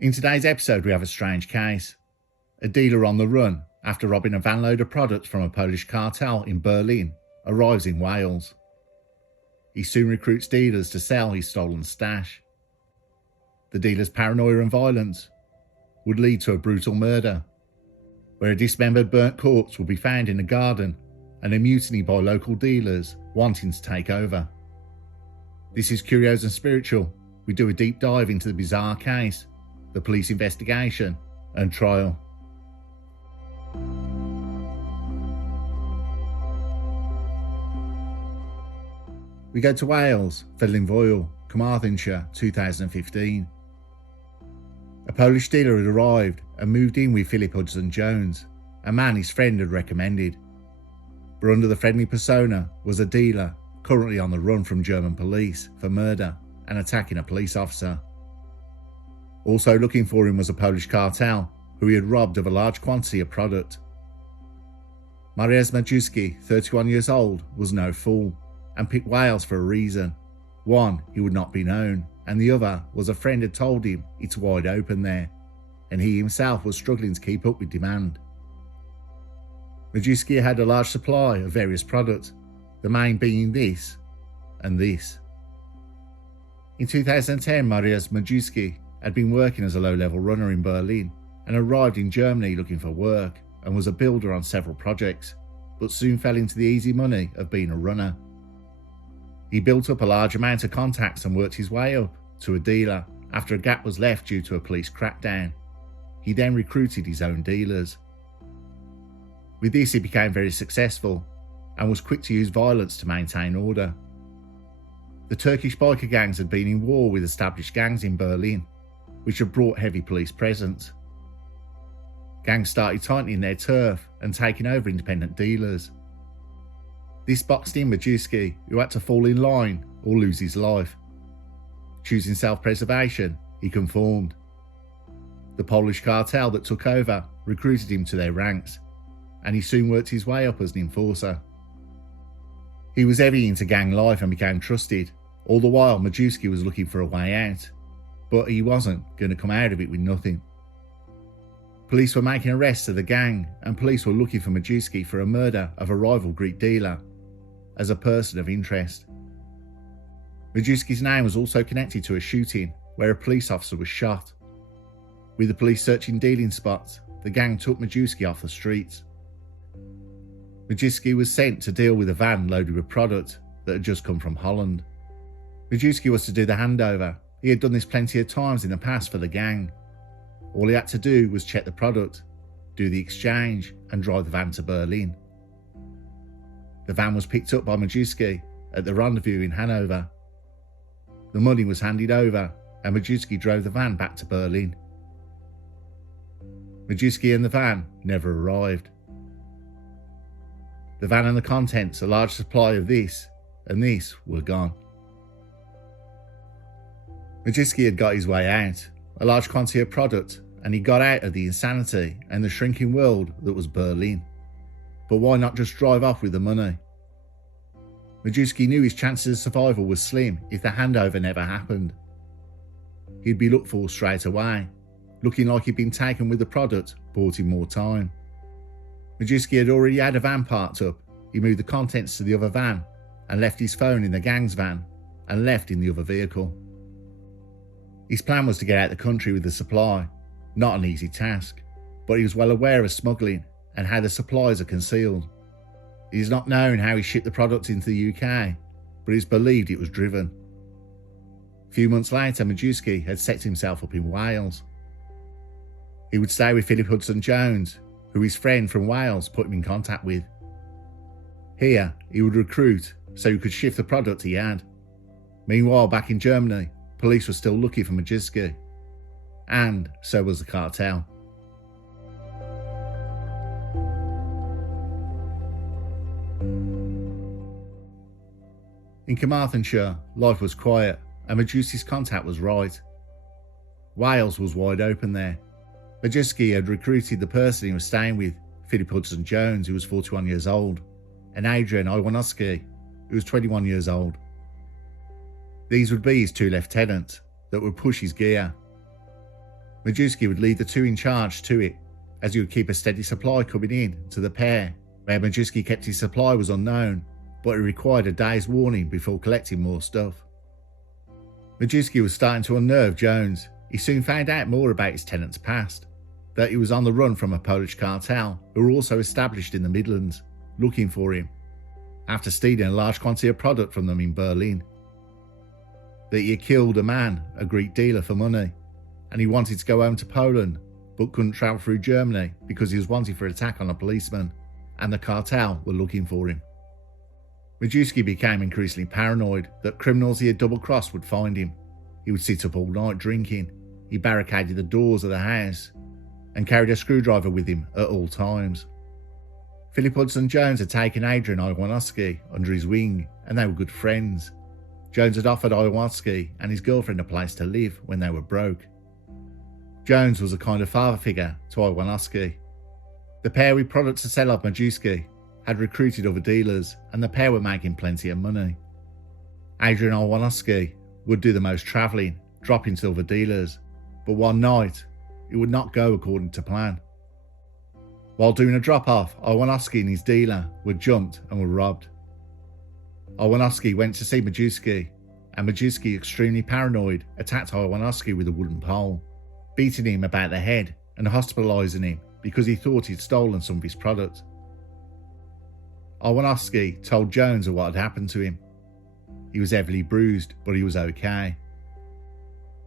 In today's episode, we have a strange case. A dealer on the run after robbing a van load of product from a Polish cartel in Berlin arrives in Wales. He soon recruits dealers to sell his stolen stash. The dealer's paranoia and violence would lead to a brutal murder, where a dismembered burnt corpse will be found in a garden and a mutiny by local dealers wanting to take over. This is Curios&Spiritual. We do a deep dive into the bizarre case, the police investigation and trial. We go to Wales, Llanfoil, Carmarthenshire, 2015. A Polish dealer had arrived and moved in with Philip Hudson-Jones, a man his friend had recommended. But under the friendly persona was a dealer currently on the run from German police for murder and attacking a police officer. Also looking for him was a Polish cartel who he had robbed of a large quantity of product. Mariusz Majewski, 31 years old, was no fool and picked Wales for a reason. One, he would not be known, and the other was a friend had told him it's wide open there, and he himself was struggling to keep up with demand. Majewski had a large supply of various products, the main being this and this. In 2010, Mariusz Majewski had been working as a low-level runner in Berlin and arrived in Germany looking for work and was a builder on several projects, but soon fell into the easy money of being a runner. He built up a large amount of contacts and worked his way up to a dealer after a gap was left due to a police crackdown. He then recruited his own dealers. With this, he became very successful and was quick to use violence to maintain order. The Turkish biker gangs had been in war with established gangs in Berlin, which had brought heavy police presence. Gangs started tightening their turf and taking over independent dealers. This boxed in Majewski, who had to fall in line or lose his life. Choosing self-preservation, he conformed. The Polish cartel that took over recruited him to their ranks, and he soon worked his way up as an enforcer. He was heavy into gang life and became trusted. All the while, Majewski was looking for a way out, but he wasn't going to come out of it with nothing. Police were making arrests of the gang, and police were looking for Majewski for a murder of a rival Greek dealer as a person of interest. Majewski's name was also connected to a shooting where a police officer was shot. With the police searching dealing spots, the gang took Majewski off the streets. Majewski was sent to deal with a van loaded with product that had just come from Holland. Majewski was to do the handover. He had done this plenty of times in the past for the gang. All he had to do was check the product, do the exchange and drive the van to Berlin. The van was picked up by Majewski at the rendezvous in Hanover. The money was handed over and Majewski drove the van back to Berlin. Majewski and the van never arrived. The van and the contents, a large supply of this and this, were gone. Majewski had got his way out, a large quantity of product, and he got out of the insanity and the shrinking world that was Berlin. But why not just drive off with the money? Majewski knew his chances of survival were slim if the handover never happened. He'd be looked for straight away. Looking like he'd been taken with the product bought him more time. Majewski had already had a van parked up. He moved the contents to the other van and left his phone in the gang's van and left in the other vehicle. His plan was to get out of the country with the supply. Not an easy task, but he was well aware of smuggling and how the supplies are concealed. It is not known how he shipped the product into the UK, but it is believed it was driven. A few months later, Majewski had set himself up in Wales. He would stay with Philip Hudson-Jones, who his friend from Wales put him in contact with. Here, he would recruit so he could shift the product he had. Meanwhile, back in Germany, police were still looking for Majewski, and so was the cartel. In Carmarthenshire, life was quiet and Majewski's contact was right. Wales was wide open there. Majewski had recruited the person he was staying with, Philip Hudson-Jones, who was 41 years old, and Adrian Iwanowski, who was 21 years old. These would be his two lieutenants that would push his gear. Majewski would leave the two in charge to it, as he would keep a steady supply coming in to the pair. Where Majewski kept his supply was unknown, but it required a day's warning before collecting more stuff. Majewski was starting to unnerve Jones. He soon found out more about his tenant's past, that he was on the run from a Polish cartel who were also established in the Midlands, looking for him, after stealing a large quantity of product from them in Berlin. That he had killed a man, a Greek dealer, for money, and he wanted to go home to Poland, but couldn't travel through Germany because he was wanted for attack on a policeman, and the cartel were looking for him. Majewski became increasingly paranoid that criminals he had double-crossed would find him. He would sit up all night drinking. He barricaded the doors of the house and carried a screwdriver with him at all times. Philip Hudson Jones had taken Adrian Iwanowski under his wing, and they were good friends. Jones had offered Iwanowski and his girlfriend a place to live when they were broke. Jones was a kind of father figure to Iwanowski. The pair with products to sell off Majewski had recruited other dealers, and the pair were making plenty of money. Adrian Iwanowski would do the most travelling, dropping to other dealers, but one night it would not go according to plan. While doing a drop-off, Iwanowski and his dealer were jumped and were robbed. Iwanowski went to see Majewski, and Majewski, extremely paranoid, attacked Iwanowski with a wooden pole, beating him about the head and hospitalising him because he thought he'd stolen some of his product. Iwanowski told Jones of what had happened to him. He was heavily bruised, but he was okay.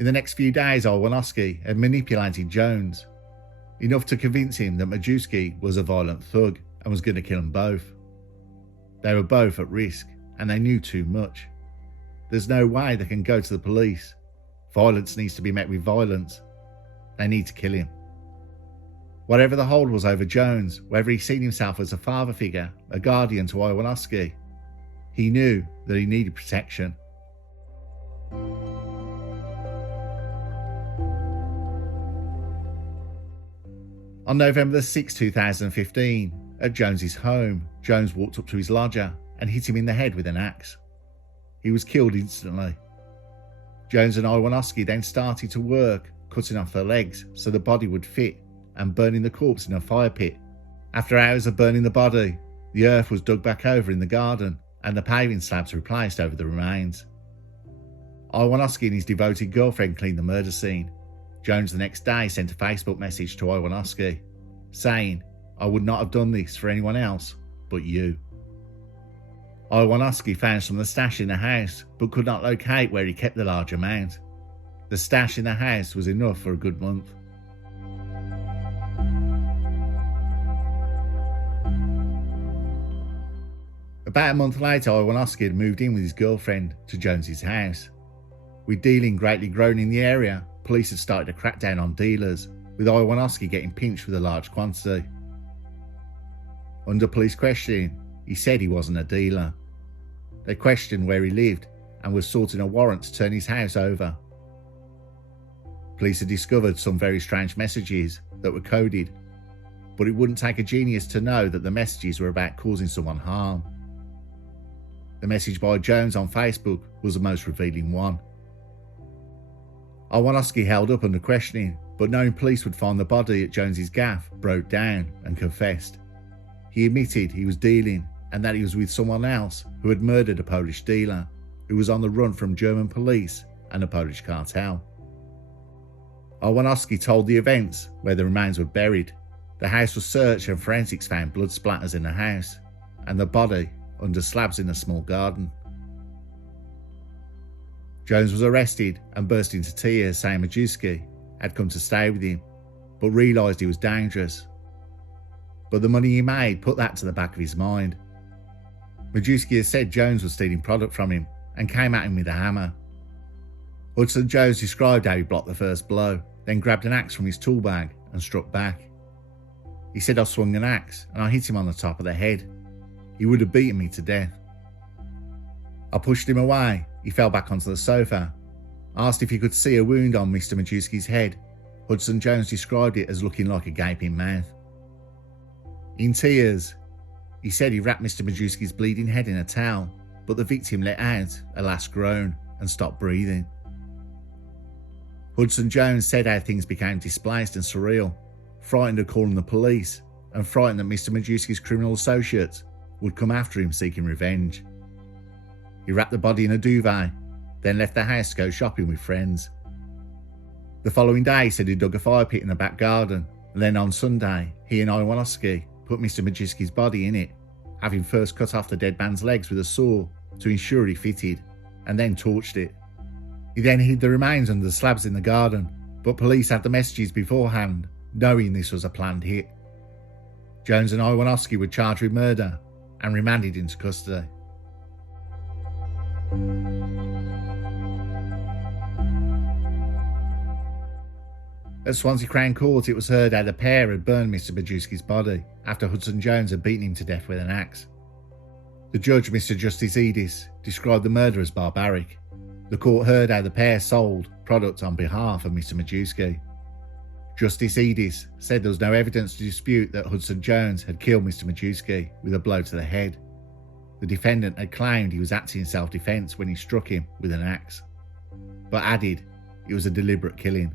In the next few days, Iwanowski had manipulated Jones, enough to convince him that Majewski was a violent thug and was going to kill them both. They were both at risk, and they knew too much. There's no way they can go to the police. Violence needs to be met with violence. They need to kill him. Whatever the hold was over Jones, whether he seen himself as a father figure, a guardian to Iwanowski, he knew that he needed protection. On November 6, 2015, at Jones's home, Jones walked up to his lodger and hit him in the head with an axe. He was killed instantly. Jones and Iwanowski then started to work, cutting off the legs so the body would fit, and burning the corpse in a fire pit. After hours of burning the body, the earth was dug back over in the garden and the paving slabs replaced over the remains. Iwanowski and his devoted girlfriend cleaned the murder scene. Jones the next day sent a Facebook message to Iwanowski, saying, "I would not have done this for anyone else but you." Iwanowski found some of the stash in the house, but could not locate where he kept the large amount. The stash in the house was enough for a good month. About a month later, Iwanowski had moved in with his girlfriend to Jones's house. With dealing greatly growing in the area, police had started to crack down on dealers, with Iwanowski getting pinched with a large quantity. Under police questioning, he said he wasn't a dealer. They questioned where he lived and was sorting a warrant to turn his house over. Police had discovered some very strange messages that were coded, but it wouldn't take a genius to know that the messages were about causing someone harm. The message by Jones on Facebook was the most revealing one. Iwanowski held up under questioning, but knowing police would find the body at Jones's gaff, broke down and confessed. He admitted he was dealing and that he was with someone else who had murdered a Polish dealer who was on the run from German police and a Polish cartel. Iwanowski told the events where the remains were buried. The house was searched and forensics found blood splatters in the house and the body under slabs in a small garden. Jones was arrested and burst into tears, saying Majewski had come to stay with him, but realised he was dangerous. But the money he made put that to the back of his mind. Majewski had said Jones was stealing product from him and came at him with a hammer. Hudson Jones described how he blocked the first blow, then grabbed an axe from his tool bag and struck back. He said, "I swung an axe and I hit him on the top of the head. He would have beaten me to death. I pushed him away. He fell back onto the sofa. Asked if he could see a wound on Mr. Majewski's head. Hudson Jones described it as looking like a gaping mouth. In tears, he said he wrapped Mr. Majewski's bleeding head in a towel, but the victim let out a last groan and stopped breathing. Hudson Jones said how things became displaced and surreal, frightened of calling the police, and frightened that Mr. Majewski's criminal associates would come after him seeking revenge. He wrapped the body in a duvet, then left the house to go shopping with friends. The following day, he said he dug a fire pit in the back garden, and then on Sunday, he and Iwanowski put Mr. Majewski's body in it, having first cut off the dead man's legs with a saw to ensure he fitted, and then torched it. He then hid the remains under the slabs in the garden, but police had the messages beforehand, knowing this was a planned hit. Jones and Iwanowski were charged with murder and remanded into custody. At Swansea Crown Court, it was heard how the pair had burned Mr. Majewski's body after Hudson Jones had beaten him to death with an axe. The judge, Mr. Justice Edis, described the murder as barbaric. The court heard how the pair sold product on behalf of Mr. Majewski. Justice Edis said there was no evidence to dispute that Hudson Jones had killed Mr. Majewski with a blow to the head. The defendant had claimed he was acting in self-defence when he struck him with an axe, but added it was a deliberate killing.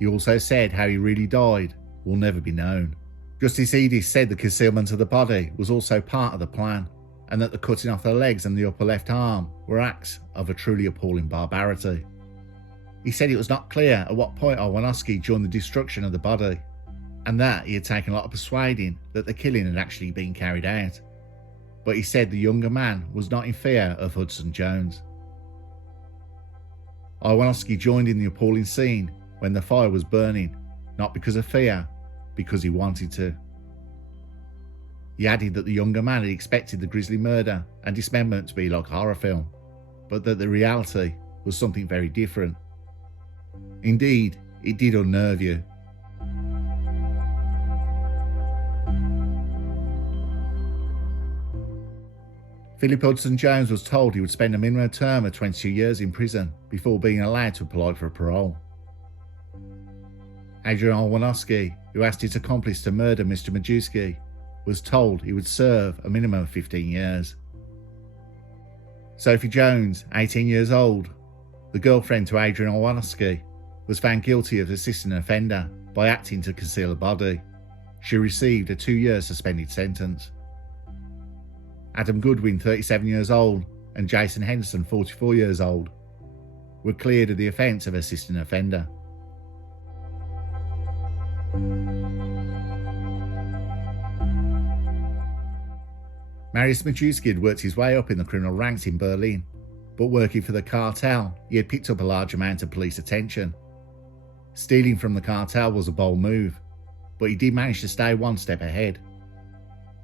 He also said how he really died will never be known. Justice Edis said the concealment of the body was also part of the plan, and that the cutting off the legs and the upper left arm were acts of a truly appalling barbarity. He said it was not clear at what point Iwanowski joined the destruction of the body, and that he had taken a lot of persuading that the killing had actually been carried out. But he said the younger man was not in fear of Hudson Jones. Iwanowski joined in the appalling scene when the fire was burning, not because of fear, because he wanted to. He added that the younger man had expected the grisly murder and dismemberment to be like a horror film, but that the reality was something very different. Indeed, it did unnerve you. Philip Hudson Jones was told he would spend a minimum term of 22 years in prison before being allowed to apply for a parole. Adrian Iwanowski, who asked his accomplice to murder Mr. Majewski, was told he would serve a minimum of 15 years. Sophie Jones, 18 years old, the girlfriend to Adrian Iwanowski, was found guilty of assisting an offender by acting to conceal a body. She received a 2-year suspended sentence. Adam Goodwin, 37 years old, and Jason Henderson, 44 years old, were cleared of the offence of assisting an offender. Mariusz Majewski had worked his way up in the criminal ranks in Berlin, but working for the cartel, he had picked up a large amount of police attention. Stealing from the cartel was a bold move, but he did manage to stay one step ahead.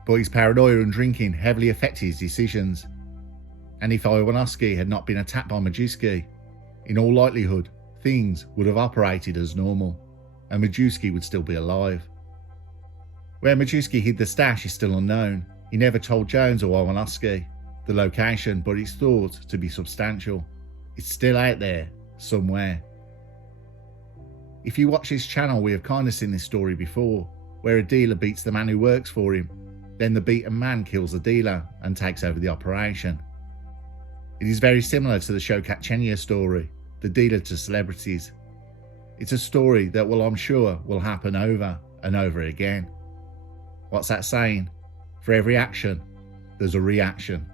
But his paranoia and drinking heavily affected his decisions, and if Iwanowski had not been attacked by Majewski, in all likelihood, things would have operated as normal, and Majewski would still be alive. Where Majewski hid the stash is still unknown. He never told Jones or Iwanowski the location, but it's thought to be substantial. It's still out there, somewhere. If you watch this channel, we have kind of seen this story before, where a dealer beats the man who works for him, then the beaten man kills the dealer and takes over the operation. It is very similar to the Showkat Chenya story, the dealer to celebrities. It's a story that I'm sure will happen over and over again. What's that saying? For every action, there's a reaction.